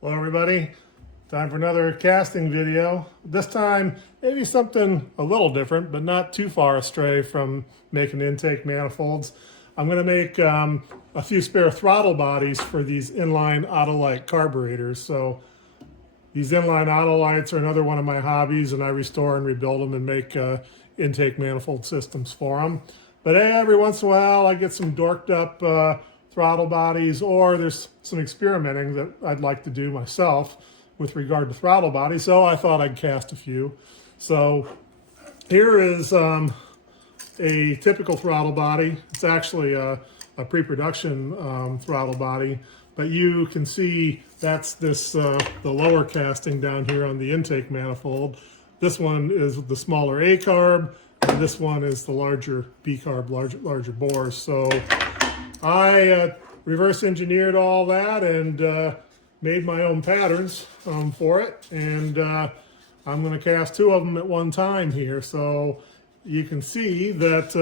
Hello everybody, time for another casting video. This time maybe something a little different, but not too far astray from making intake manifolds. I'm going to make a few spare throttle bodies for these Inline Autolite carburetors. So these Inline Autolites are another one of my hobbies, and I restore and rebuild them and make intake manifold systems for them. But every once in a while I get some dorked up throttle bodies, or there's some experimenting that I'd like to do myself with regard to throttle bodies, so I thought I'd cast a few. So here is a typical throttle body. It's actually a pre-production throttle body, but you can see that's this the lower casting down here on the intake manifold. This one is the smaller A carb, and this one is the larger B carb, larger bores. So I reverse engineered all that and made my own patterns for it, and I'm going to cast two of them at one time here. So you can see that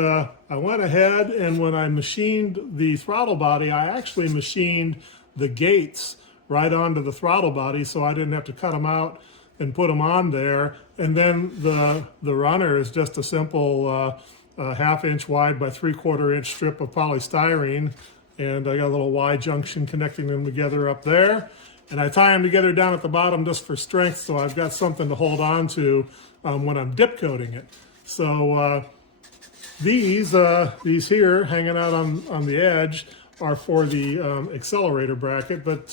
I went ahead, and when I machined the throttle body, I actually machined the gates right onto the throttle body, so I didn't have to cut them out and put them on there. And then the runner is just a simple ½ inch wide by ¾ inch strip of polystyrene, and I got a little Y junction connecting them together up there, and I tie them together down at the bottom just for strength, so I've got something to hold on to when I'm dip coating it. So these here hanging out on the edge are for the accelerator bracket, but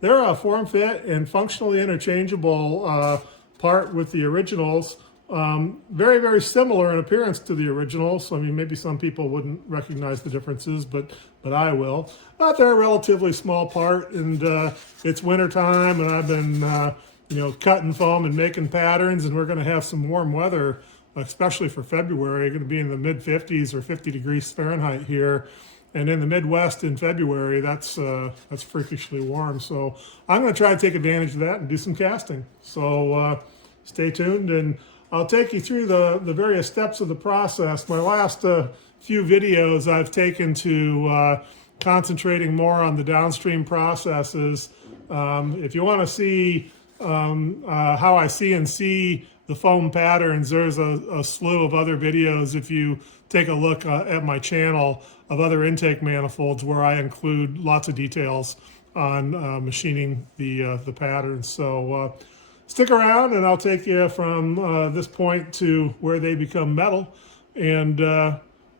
they're a form fit and functionally interchangeable part with the originals. Very, very similar in appearance to the originals. I mean, maybe some people wouldn't recognize the differences, but I will. But they're a relatively small part, and it's winter time, and I've been cutting foam and making patterns, and we're going to have some warm weather, especially for February. Going to be in the mid 50s or 50 degrees Fahrenheit here, and in the Midwest in February, that's freakishly warm. So I'm going to try to take advantage of that and do some casting. So stay tuned, and I'll take you through the various steps of the process. My last few videos I've taken to concentrating more on the downstream processes. If you want to see how I CNC the foam patterns, there's a slew of other videos if you take a look at my channel of other intake manifolds, where I include lots of details on machining the patterns. So stick around, and I'll take you from this point to where they become metal, and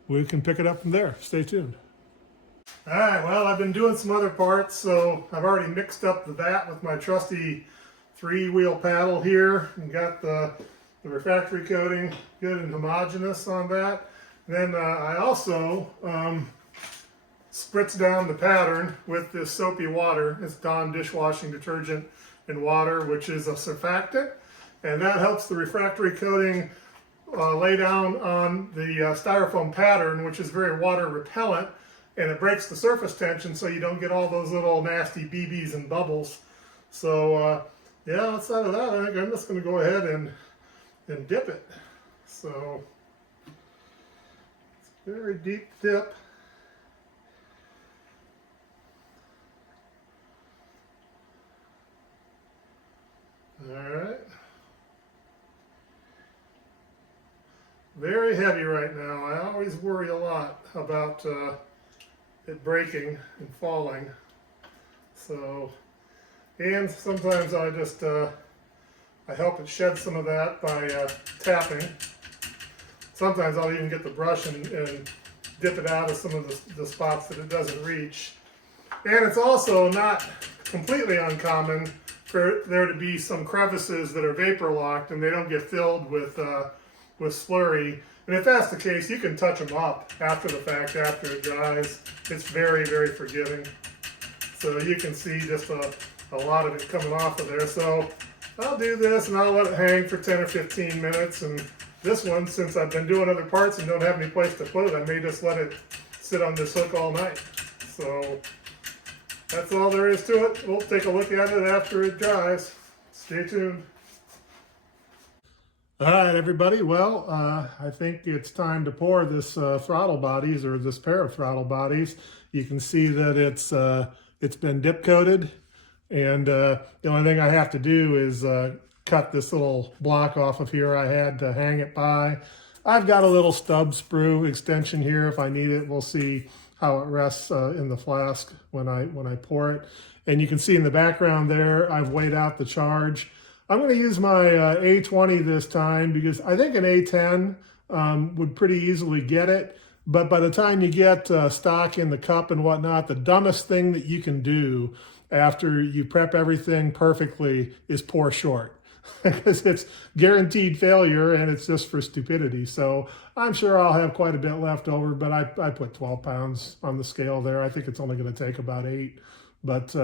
we can pick it up from there. Stay tuned. All right, well, I've been doing some other parts, so I've already mixed up the vat with my trusty 3-wheel paddle here, and got the refractory coating good and homogeneous on that. Then I also spritz down the pattern with this soapy water. It's Dawn dishwashing detergent and water, which is a surfactant, and that helps the refractory coating lay down on the styrofoam pattern, which is very water repellent, and it breaks the surface tension so you don't get all those little nasty BBs and bubbles. So yeah, outside of that, I think I'm just going to go ahead and dip it. So it's a very deep dip. All right. Very heavy right now. I always worry a lot about it breaking and falling. So, and sometimes I just I help it shed some of that by tapping. Sometimes I'll even get the brush and dip it out of some of the spots that it doesn't reach. And it's also not completely uncommon for there to be some crevices that are vapor locked and they don't get filled with slurry. And if that's the case, you can touch them up after the fact, after it dries. It's very, very forgiving. So you can see just a lot of it coming off of there. So I'll do this and I'll let it hang for 10 or 15 minutes. And this one, since I've been doing other parts and don't have any place to put it, I may just let it sit on this hook all night. So that's all there is to it. We'll take a look at it after it dries. Stay tuned. All right, everybody. Well, I think it's time to pour this throttle bodies, or this pair of throttle bodies. You can see that it's been dip coated, And the only thing I have to do is cut this little block off of here I had to hang it by. I've got a little stub sprue extension here if I need it. We'll see how it rests in the flask when I pour it. And you can see in the background there, I've weighed out the charge. I'm going to use my A20 this time because I think an A10 would pretty easily get it. But by the time you get stock in the cup and whatnot, the dumbest thing that you can do after you prep everything perfectly is pour short. Because it's guaranteed failure and it's just for stupidity. So I'm sure I'll have quite a bit left over, but I put 12 pounds on the scale there. I think it's only going to take about 8, but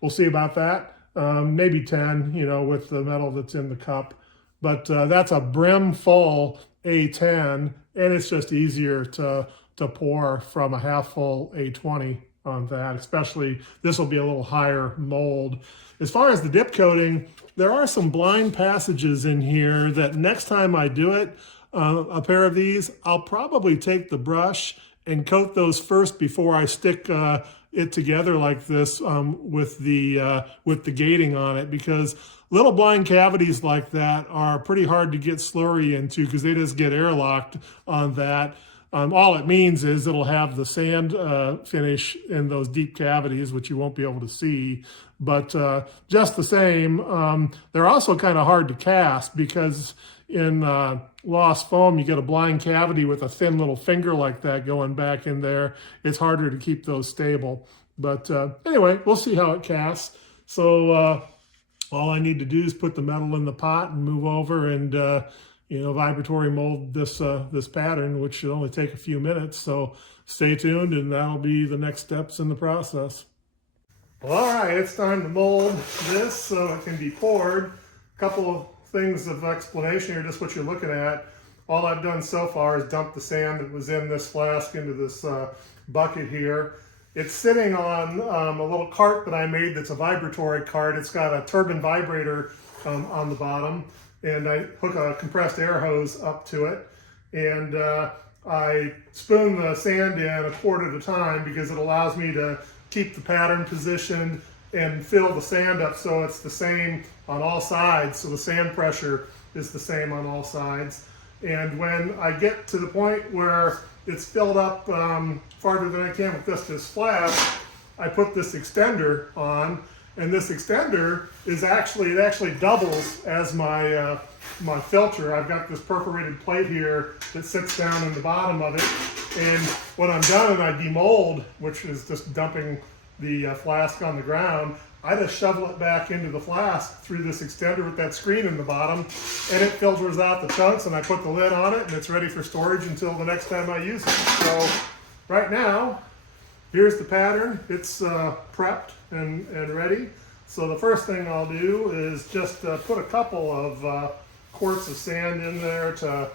we'll see about that. Maybe 10, you know, with the metal that's in the cup. But that's a brim full A10, and it's just easier to pour from a half full A20 on that, especially this will be a little higher mold. As far as the dip coating, there are some blind passages in here that next time I do it, a pair of these, I'll probably take the brush and coat those first before I stick it together like this with the gating on it, because little blind cavities like that are pretty hard to get slurry into because they just get airlocked on that. All it means is it'll have the sand finish in those deep cavities, which you won't be able to see. But just the same, they're also kind of hard to cast because in lost foam, you get a blind cavity with a thin little finger like that going back in there. It's harder to keep those stable. But anyway, we'll see how it casts. So all I need to do is put the metal in the pot and move over and you know, vibratory mold this this pattern, which should only take a few minutes. So stay tuned, and that'll be the next steps in the process. Well, all right, it's time to mold this so it can be poured. A couple of things of explanation here, just what you're looking at. All I've done so far is dump the sand that was in this flask into this bucket here. It's sitting on a little cart that I made that's a vibratory cart. It's got a turbine vibrator on the bottom, and I hook a compressed air hose up to it. And I spoon the sand in a quart at a time because it allows me to keep the pattern positioned and fill the sand up so it's the same on all sides. So the sand pressure is the same on all sides. And when I get to the point where it's filled up farther than I can with this flask, I put this extender on, and this extender is actually doubles as my my filter. I've got this perforated plate here that sits down in the bottom of it, and when I'm done and I demold, which is just dumping the flask on the ground, I just shovel it back into the flask through this extender with that screen in the bottom, and it filters out the chunks, and I put the lid on it, and it's ready for storage until the next time I use it. So right now, here's the pattern. It's prepped and ready. So the first thing I'll do is just put a couple of quarts of sand in there to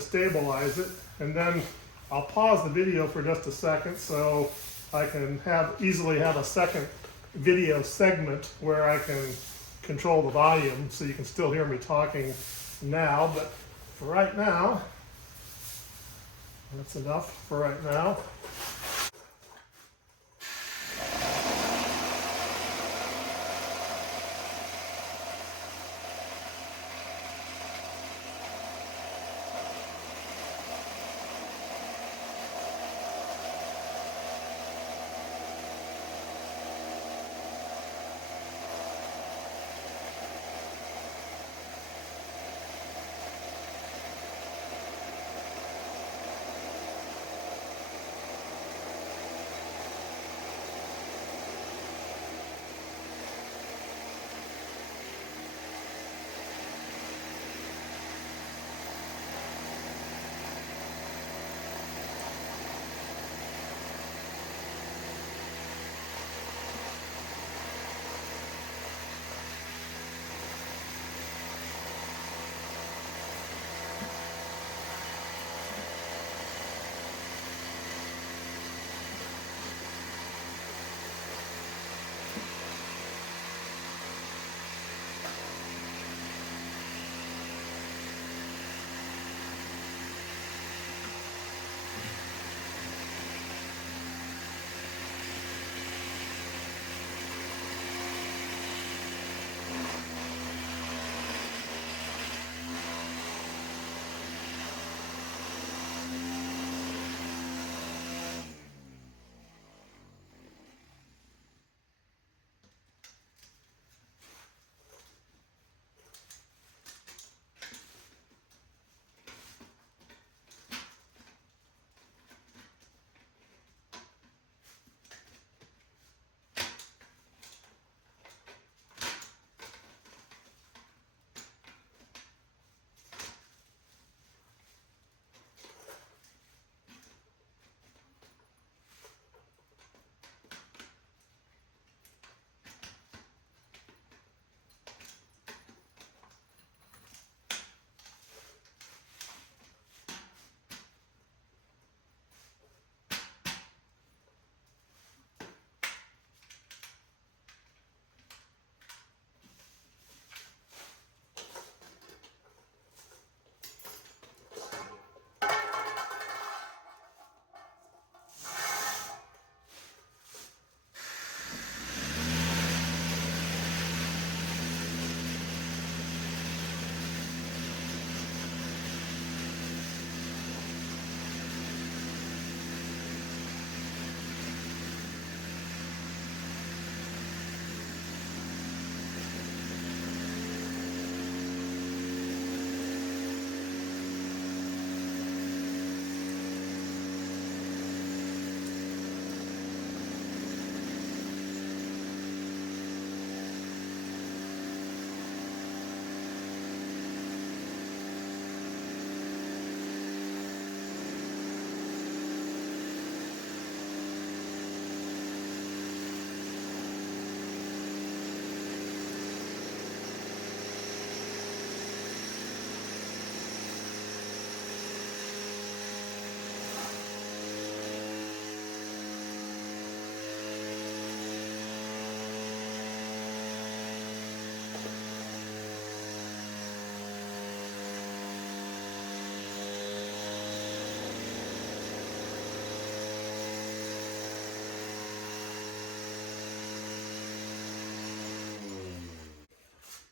stabilize it, and then I'll pause the video for just a second so I can easily have a second video segment where I can control the volume so you can still hear me talking now. But for right now, that's enough for right now.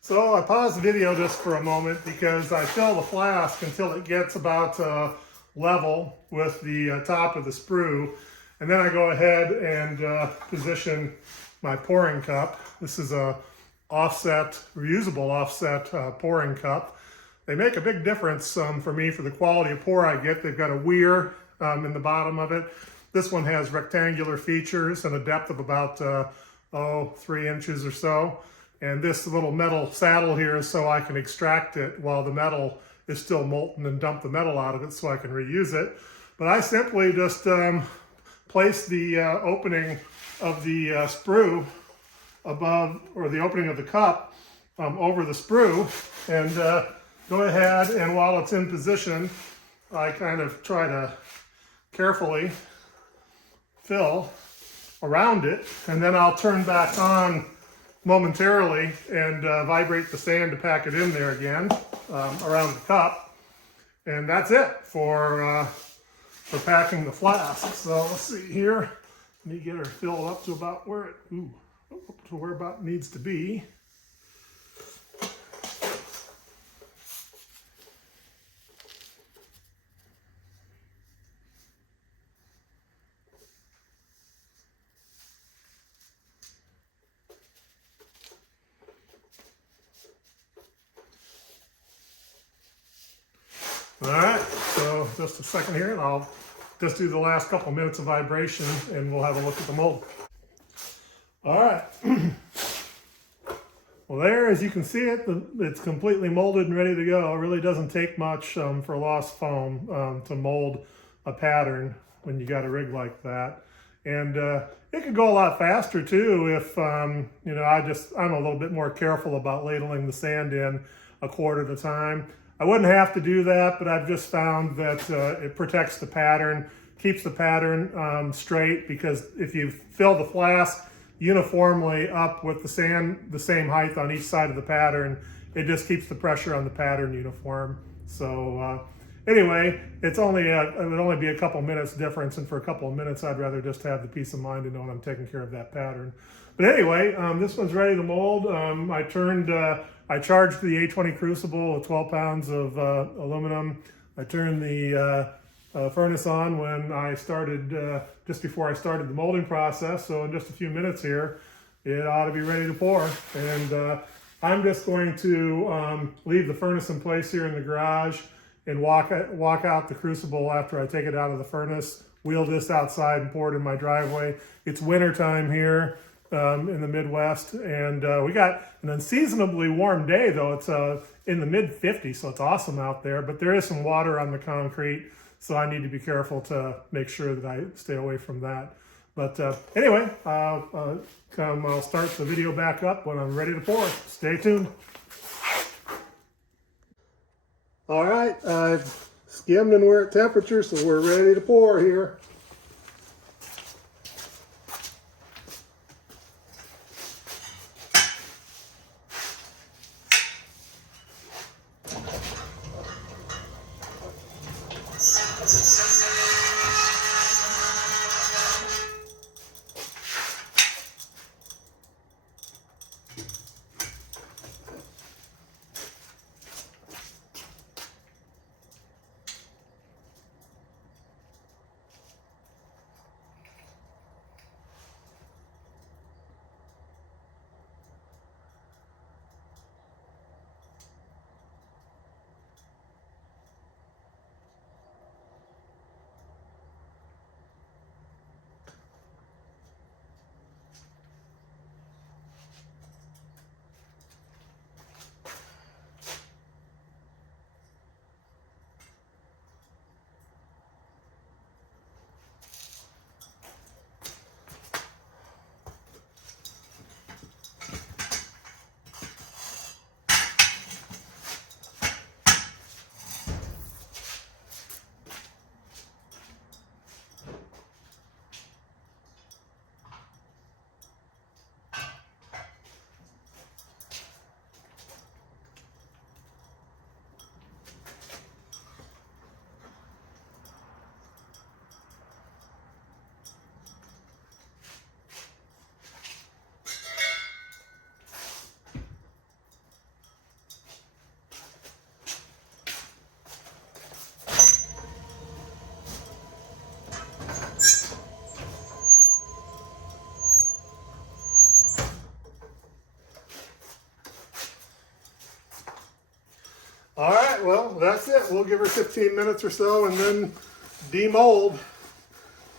So I paused the video just for a moment because I fill the flask until it gets about level with the top of the sprue. And then I go ahead and position my pouring cup. This is a offset, reusable offset pouring cup. They make a big difference for me for the quality of pour I get. They've got a weir in the bottom of it. This one has rectangular features and a depth of about 3 inches or so. And this little metal saddle here is so I can extract it while the metal is still molten and dump the metal out of it so I can reuse it. But I simply just place the opening of the sprue above, or the opening of the cup over the sprue, and go ahead, and while it's in position, I kind of try to carefully fill around it, and then I'll turn back on momentarily and vibrate the sand to pack it in there again around the cup. And that's it for packing the flask. So let's see here. Let me get her filled up to about where it, up to where about it needs to be. All right, so just a second here, and I'll just do the last couple minutes of vibration, and we'll have a look at the mold. All right. Well, there, as you can see it, it's completely molded and ready to go. It really doesn't take much for lost foam to mold a pattern when you got a rig like that. And it could go a lot faster too if, you know, I'm a little bit more careful about ladling the sand in a quart at a time. I wouldn't have to do that, but I've just found that it protects the pattern, keeps the pattern straight, because if you fill the flask uniformly up with the sand the same height on each side of the pattern, it just keeps the pressure on the pattern uniform. So anyway, it would only be a couple minutes difference, and for a couple of minutes I'd rather just have the peace of mind to know I'm taking care of that pattern. But anyway, this one's ready to mold. I charged the A20 crucible with 12 pounds of aluminum. I turned the furnace on when I started, just before I started the molding process. So in just a few minutes here, it ought to be ready to pour. And I'm just going to leave the furnace in place here in the garage and walk out the crucible after I take it out of the furnace, wheel this outside and pour it in my driveway. It's winter time here in the Midwest, and we got an unseasonably warm day, though. It's in the mid-50s, so it's awesome out there, but there is some water on the concrete, so I need to be careful to make sure that I stay away from that. But anyway, I'll start the video back up when I'm ready to pour. Stay tuned. All right, I've skimmed and we're at temperature, so we're ready to pour here. All right, well, that's it. We'll give her 15 minutes or so and then demold.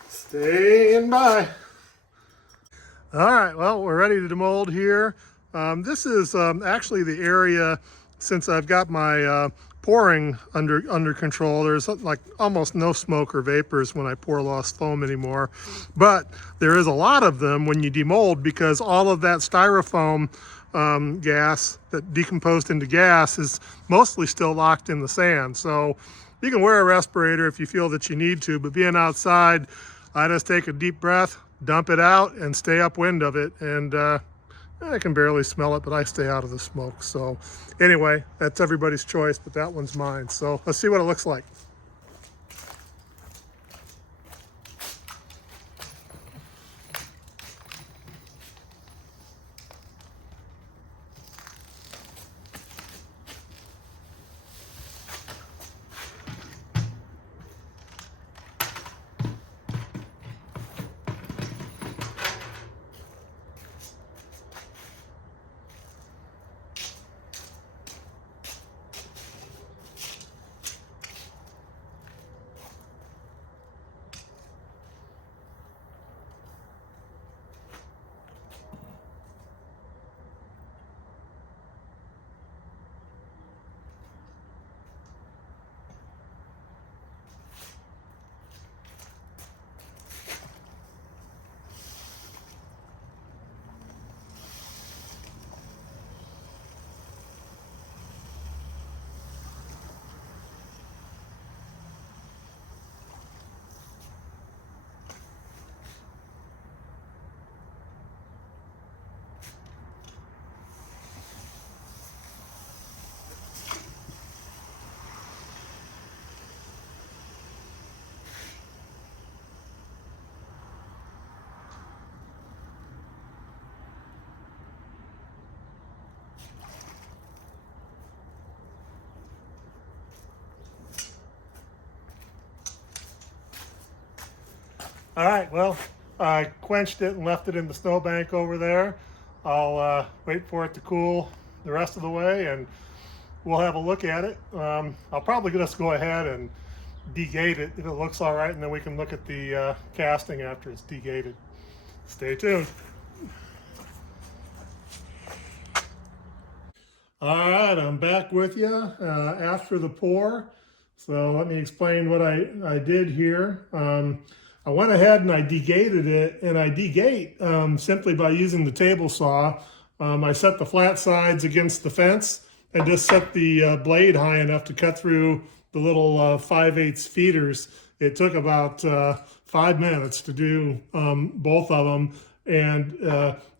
Staying by. All right, well, we're ready to demold here. This is actually the area, since I've got my pouring under control, there's like almost no smoke or vapors when I pour lost foam anymore. But there is a lot of them when you demold, because all of that styrofoam gas that decomposed into gas is mostly still locked in the sand. So you can wear a respirator if you feel that you need to, but being outside, I just take a deep breath, dump it out, and stay upwind of it. And I can barely smell it, but I stay out of the smoke. So anyway, that's everybody's choice, but that one's mine. So let's see what it looks like. All right, well, I quenched it and left it in the snowbank over there. I'll wait for it to cool the rest of the way and we'll have a look at it. I'll probably just go ahead and degate it if it looks all right, and then we can look at the casting after it's degated. Stay tuned. All right, I'm back with you after the pour. So let me explain what I did here. I went ahead and I degated it, and I degate simply by using the table saw. I set the flat sides against the fence and just set the blade high enough to cut through the little 5/8 feeders. It took about 5 minutes to do both of them, and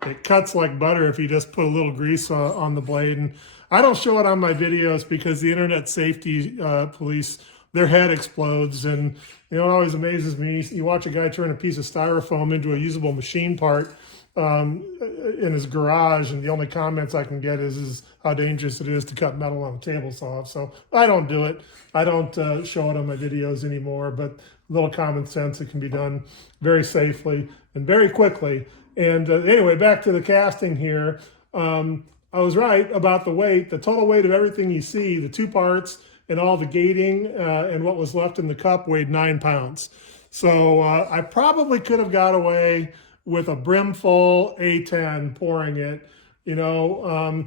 it cuts like butter if you just put a little grease on the blade. And I don't show it on my videos because the internet safety police, their head explodes. And you know, it always amazes me. You watch a guy turn a piece of styrofoam into a usable machine part in his garage, and the only comments I can get is how dangerous it is to cut metal on a table saw. So I don't do it. I don't show it on my videos anymore, but a little common sense, it can be done very safely and very quickly. And anyway, back to the casting here. I was right about the weight. The total weight of everything you see, the two parts and all the gating and what was left in the cup, weighed 9 pounds. So I probably could have got away with a brimful A10 pouring it. You know,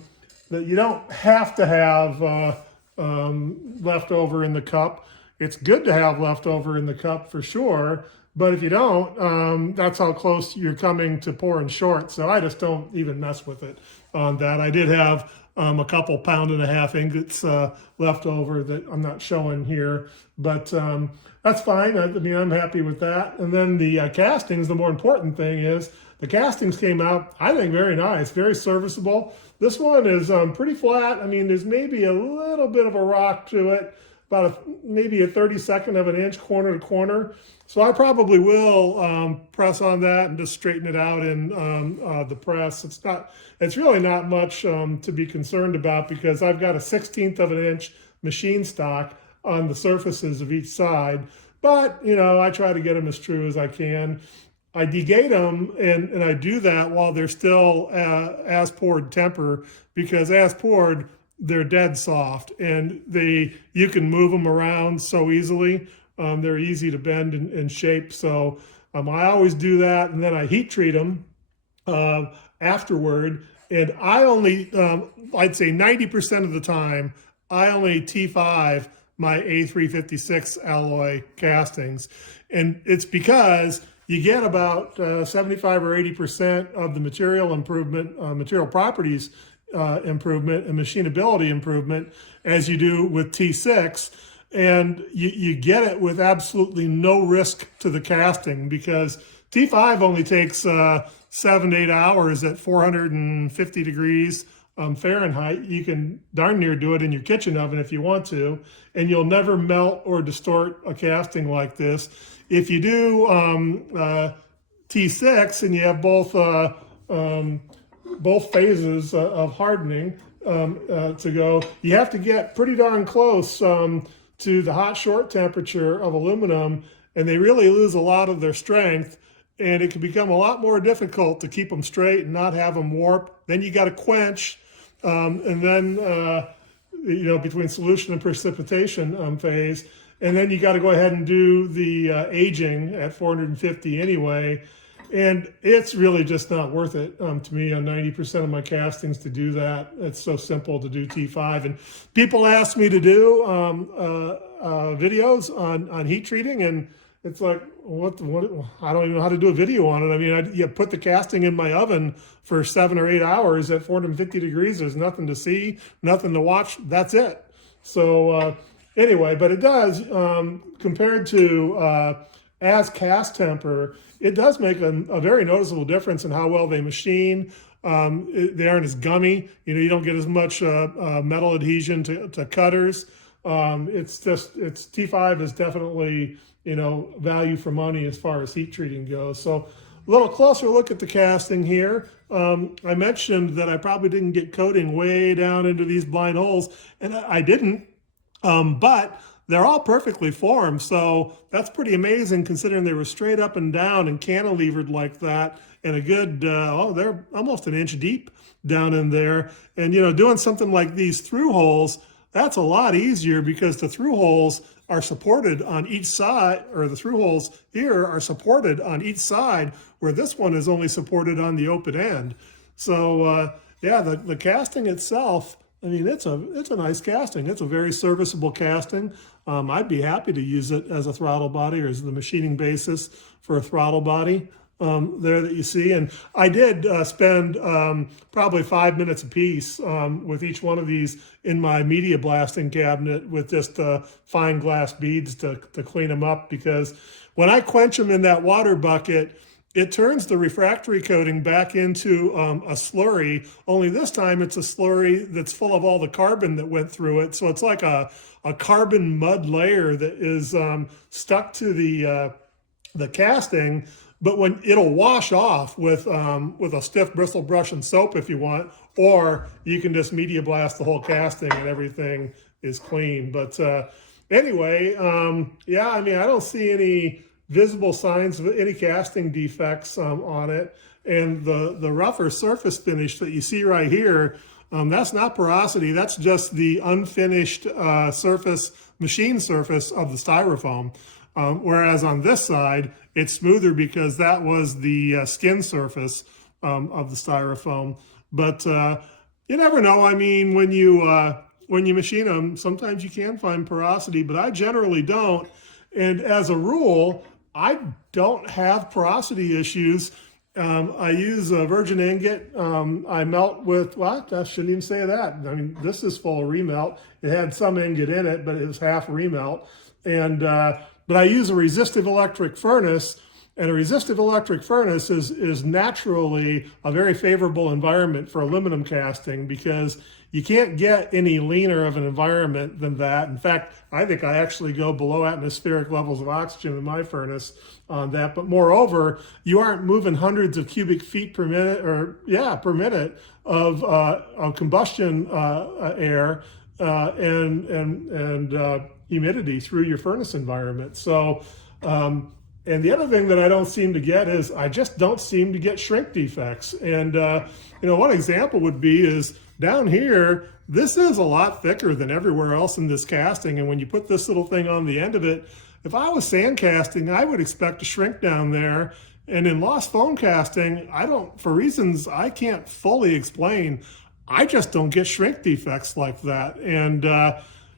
that you don't have to have leftover in the cup. It's good to have leftover in the cup for sure, but if you don't, that's how close you're coming to pouring short. So I just don't even mess with it on that. I did have a couple 1.5 pound ingots left over that I'm not showing here, but that's fine. I mean, I'm happy with that. And then the castings, the more important thing is the castings came out, I think, very nice, very serviceable. This one is pretty flat. I mean, there's maybe a little bit of a rock to it, about maybe a 32nd of an inch corner to corner. So I probably will press on that and just straighten it out in the press. It's really not much to be concerned about because I've got a 1/16 of an inch machine stock on the surfaces of each side. But, you know, I try to get them as true as I can. I degate them, and I do that while they're still as poured temper, because as poured, they're dead soft, and you can move them around so easily. They're easy to bend and shape. So I always do that, and then I heat treat them afterward. And I only, I'd say 90% of the time, I only T5 my A356 alloy castings. And it's because you get about 75 or 80% of the material improvement, material properties improvement and machinability improvement as you do with T6. And you get it with absolutely no risk to the casting, because T5 only takes 7 to 8 hours at 450 degrees Fahrenheit. You can darn near do it in your kitchen oven if you want to, and you'll never melt or distort a casting like this. If you do T6 and you have both phases of hardening to go, you have to get pretty darn close to the hot short temperature of aluminum, and they really lose a lot of their strength, and it can become a lot more difficult to keep them straight and not have them warp. Then you got to quench, and then between solution and precipitation phase, and then you got to go ahead and do the aging at 450 anyway. And it's really just not worth it to me on 90% of my castings to do that. It's so simple to do T5. And people ask me to do videos on heat treating, and it's like, what? I don't even know how to do a video on it. I mean, you put the casting in my oven for 7 or 8 hours at 450 degrees. There's nothing to see, nothing to watch. That's it. So anyway, but it does, compared to as cast temper, it does make a very noticeable difference in how well they machine. They aren't as gummy. You don't get as much metal adhesion to cutters. T5 is definitely, value for money as far as heat treating goes. So a little closer look at the casting here. I mentioned that I probably didn't get coating way down into these blind holes, and I didn't, but they're all perfectly formed, so that's pretty amazing considering they were straight up and down and cantilevered like that, and a good, they're almost an inch deep down in there. And, doing something like these through holes, that's a lot easier because the through holes are supported on each side, or the through holes here are supported on each side, where this one is only supported on the open end. So, yeah, the casting itself, I mean, it's a nice casting. It's a very serviceable casting. I'd be happy to use it as a throttle body, or as the machining basis for a throttle body there that you see. And I did spend probably 5 minutes a piece with each one of these in my media blasting cabinet with just fine glass beads to clean them up, because when I quench them in that water bucket, it turns the refractory coating back into a slurry, only this time it's a slurry that's full of all the carbon that went through it. So it's like a carbon mud layer that is stuck to the casting, but when it'll wash off with a stiff bristle brush and soap if you want, or you can just media blast the whole casting and everything is clean. But anyway, yeah, I mean, I don't see any visible signs of any casting defects on it. And the rougher surface finish that you see right here, that's not porosity, that's just the unfinished machine surface of the styrofoam. Whereas on this side, it's smoother because that was the skin surface of the styrofoam. But you never know. I mean, when you machine them, sometimes you can find porosity, but I generally don't. And as a rule, I don't have porosity issues. I use a virgin ingot. I melt with, well, I shouldn't even say that. I mean, this is full of remelt. It had some ingot in it, but it was half remelt. And but I use a resistive electric furnace, and a resistive electric furnace is naturally a very favorable environment for aluminum casting, because you can't get any leaner of an environment than that. In fact, I think I actually go below atmospheric levels of oxygen in my furnace on that. But moreover, you aren't moving hundreds of cubic feet per minute, per minute of combustion air and humidity through your furnace environment. So, and the other thing that I don't seem to get is I just don't seem to get shrink defects. And one example would be is Down here, this is a lot thicker than everywhere else in this casting, and when you put this little thing on the end of it, if I was sand casting, I would expect to shrink down there. And in lost foam casting, for reasons I can't fully explain, I just don't get shrink defects like that. And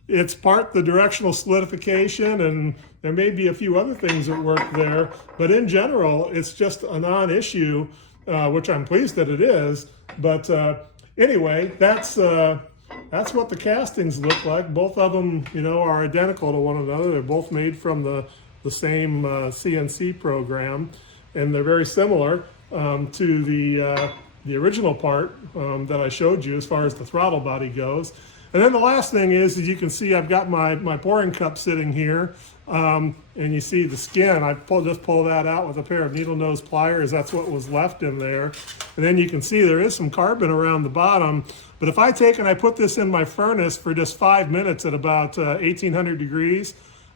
it's part the directional solidification, and there may be a few other things that work there, but in general, it's just a non-issue, which I'm pleased that it is. But anyway, that's what the castings look like. Both of them, are identical to one another. They're both made from the same CNC program, and they're very similar to the original part that I showed you as far as the throttle body goes. And then the last thing is, as you can see, I've got my pouring cup sitting here, and you see the skin. I just pull that out with a pair of needle nose pliers. That's what was left in there. And then you can see there is some carbon around the bottom. But if I take and I put this in my furnace for just 5 minutes at about 1800 degrees,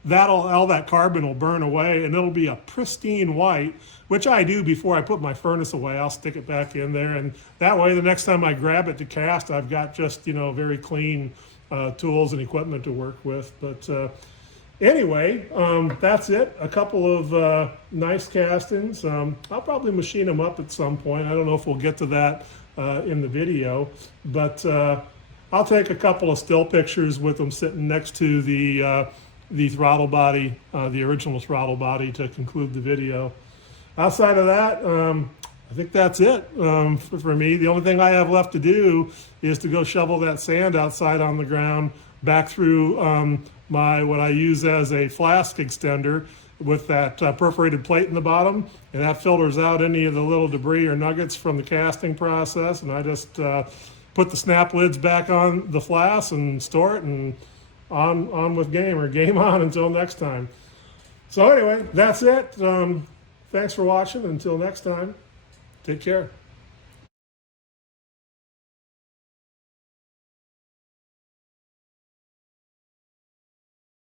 all that carbon will burn away, and it'll be a pristine white, which I do before I put my furnace away. I'll stick it back in there, and that way the next time I grab it to cast, I've got just very clean tools and equipment to work with. But anyway, that's it. A couple of nice castings. I'll probably machine them up at some point. I don't know if we'll get to that in the video, but I'll take a couple of still pictures with them sitting next to the throttle body, the original throttle body, to conclude the video. Outside of that, I think that's it for me. The only thing I have left to do is to go shovel that sand outside on the ground back through what I use as a flask extender with that perforated plate in the bottom, and that filters out any of the little debris or nuggets from the casting process, and I just put the snap lids back on the flask and store it, and on with game, or game on until next time. So anyway, that's it. Thanks for watching. Until next time, take care.